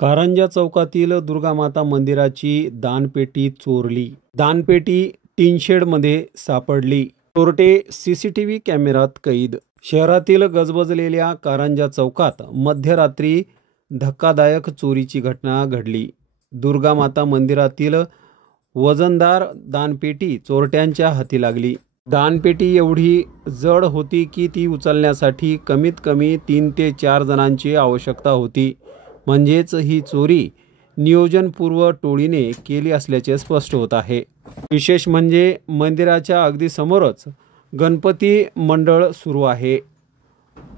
कारंजा चौकातील दुर्गामाता मंदिराची दानपेटी चोरली। दानपेटी टीनशेडमध्ये सापडली। चोरटे सीसीटीव्ही कॅमेऱ्यात कैद। शहरातील गजबजलेल्या कारंजा चौकात मध्यरात्री धक्कादायक चोरीची घटना घडली। दुर्गामाता मंदिरातील वजनदार दानपेटी चोरट्यांच्या हाती लागली। दानपेटी एवढी जड होती की ती उचलण्यासाठी कमीत कमी 3 ते 4 जणांची आवश्यकता होती। म्हणजेच ही चोरी नियोजनपूर्व टोळीने केली असल्याचे स्पष्ट होत आहे। विशेष म्हणजे मंदिराच्या अगदी समोरच गणपती मंडळ सुरू आहे,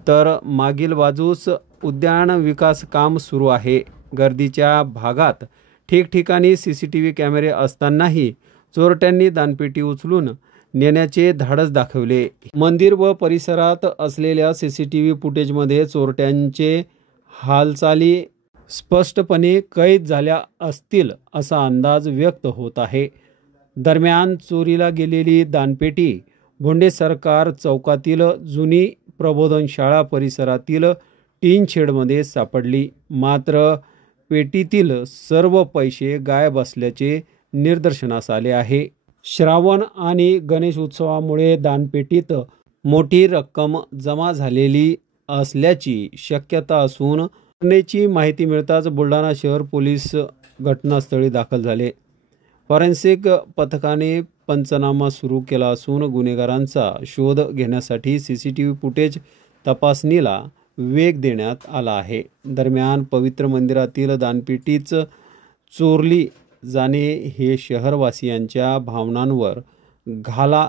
तर मागील बाजूस उद्यान विकास काम सुरू आहे। गर्दीच्या भागात ठिकठिकाणी सीसीटीव्ही कॅमेरे असतानाही चोरट्यांनी दानपेटी उचलून नेण्याचे धाडस दाखवले। मंदिर व परिसरात असलेल्या सीसीटीव्ही फुटेजमध्ये चोरट्यांचे हालचाली स्पष्टपणे कैद झाल्या असतील असा अंदाज व्यक्त होत आहे। दरम्यान चोरीला गेलेली दानपेटी भोंडे सरकार चौकातील जुनी प्रबोधन शाळा परिसरातील टीन शेडमध्ये सापडली। मात्र पेटीतील सर्व पैसे गायब असल्याचे निदर्शनास आले आहे। श्रावण आणि गणेश उत्सवामुळे दानपेटीत मोठी रक्कम जमा झालेली असल्याची शक्यता असून घटनेची माहिती मिळताच बुलढाणा शहर पोलीस घटनास्थळी दाखल झाले। फॉरेन्सिक पथकाने पंचनामा सुरू केला असून गुन्हेगारांचा शोध घेण्यासाठी सीसीटीव्ही फुटेज तपासणीला वेग देण्यात आला आहे। दरम्यान पवित्र मंदिरातील दानपेटीच चोरली जाणे हे शहरवासियांच्या भावनांवर घाला